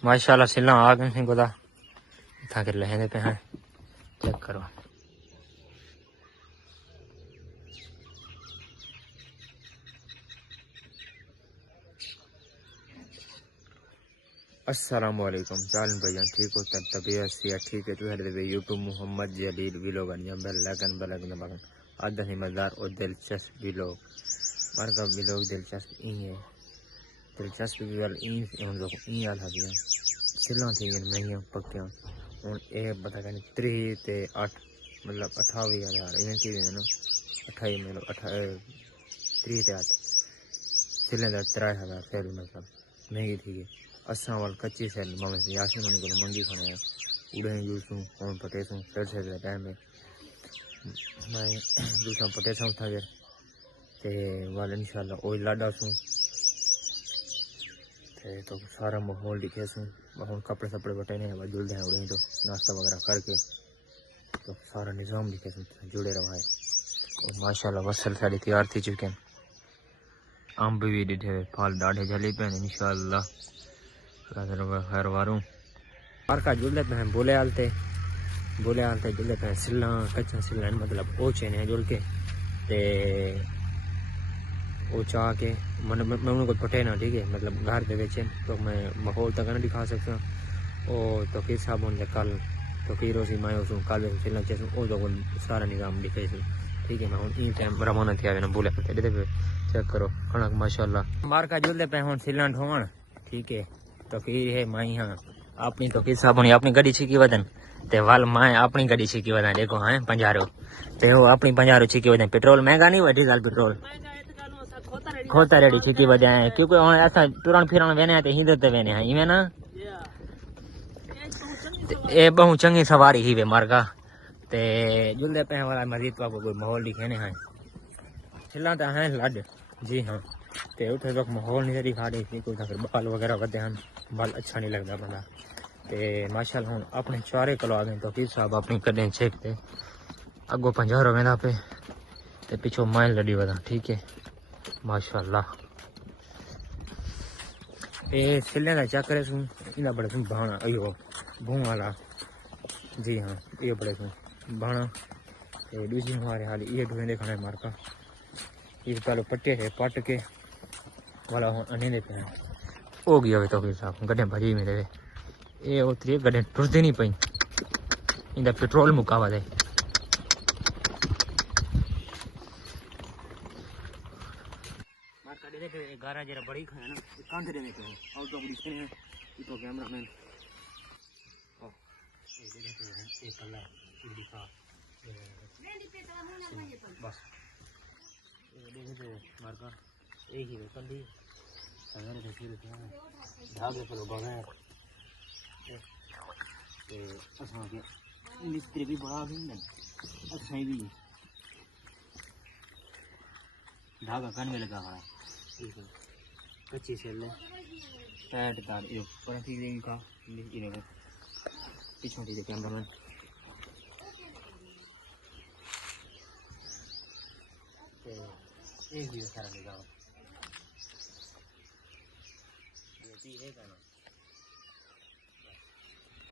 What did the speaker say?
माशाल्लाह सिला आ गए गोदा था के लहने पे हैं चेक करो। अस्सलाम वालेकुम चालन भाईजान ठीक हो तब तबीयत से ठीक है। तो यूट्यूब मोहम्मद जलील व्लॉग लगन बलगन बगन आधा मज़ेदार और दिलचस्प व्लॉग मार का व्लॉग दिलचस्प ई है दिलचस्प भी वाल ई हम लोग ई आल हदियां सिला थी मैं पक्कियां हूँ ये पता कहीं 3 ते 8 मतलब 28,000 इवें थी ना 28 मतलब 3 ते 8 सिले का 3,000 फिर मतलब महंगी थी गई। असा वाल कच्ची सेल मामे यासिन होने को मंगी खाने उड़े जूसूँ कौन पटेसूँ फिर से टाइम में मैं जूसा पटेसा उठा गया ते वाल इंशाल्लाह ओई लाडा सूँ तो सारा माहौल दिखे सूँ हम कपड़े सपड़े बटेने जुड़ते हैं उड़े तो नाश्ता वगैरह करके तो सारा निज़ाम दिखे सूँ जुड़े रहा है। और माशाल्लाह वसल साड़ी तैयार थी चुके हैं अम्ब भी डिठे फल डाढ़े जली पे इंशाल्लाह खैर वारूं मार्का जुड़ते पे बोले आलते जुड़ते पे सिला कच्चा सिला मतलब ओचे ने जुड़ के ते वो चाह के मैं उनको पटे ना ठीक है मतलब घर दे बेचे तो मैं माहौल तक नहीं दिखा सकता। और तो फिर साहब होंगे कल तो फिर उसी मैं उसको कल सिलना चाहिए वो तो सारा निज़ाम दिखे ठीक है। मैं इन टाइम रवाना थी ना बोले चेक करो कणक माशाल्लाह मार्का जुड़ते पे हूँ सिला ठोवण ठीक है। तो फिर है माई हाँ अपनी तो फिर साहब होनी अपनी गड्डी छिकी वदन ते वाल माए अपनी गड्डी छिकी वदन देखो हाँ 50 ते वो अपनी 50 छिकी वदन पेट्रोल महंगा नहीं वठी गाल पेट्रोल खोता रेडी छिकी वजह है क्योंकि हम ऐसा तुरंत फिरन वेने ते हिंदते वेने हैं इवे ना ए बहु चंगी सवारी ही वे मार्गा ते जुलदे पे वाला मजीद को कोई माहौल दिखे हैं छिला तो हैं लड जी हाँ ते उठे तो माहौल नहीं दिखा रही थी कोई बाल वगैरह वधे हैं बाल अच्छा नहीं लगता बंदा ते माशाल्लाह हम अपने 4 किलो आ गए तो फिर साहब अपनी कदें छेकते अगो 50 वेंदा पे ते पिछो माइल लड़ी वधा ठीक है माशाल्लाह। ये सिले का चक्कर है सुन इना बड़े सुन भाना अयो भूं वाला जी हाँ ये बड़े सुन भाना ये दूसरी हमारे हाल ये ढूंढे देखना है मार्का ये पहले पट्टे है पट के वाला अने देते हैं हो गया तो फिर साहब गड्ढे भरी में देवे ये उतरी गड्ढे टुरते नहीं पई इंदा पेट्रोल मुकावा दे मार्का दे के 11 जरा बड़ी खाया ना कांध देने को आउट ऑफ डिस्टेंस है ये तो कैमरामैन ओ ये देखे हैं एक कलर ये दिखा बस ये देखे मार्का एक ही कल ही सवेरे देखी ढाबे पर बगैर असां के मिस्त्री भी बड़ा भी असां भी ढाबा कन में लगा हुआ है कच्ची सेल पैट तार ये पर ठीक का ये पीछे ठीक कैमरामैन एक भी सारा लगा हुआ ये है ना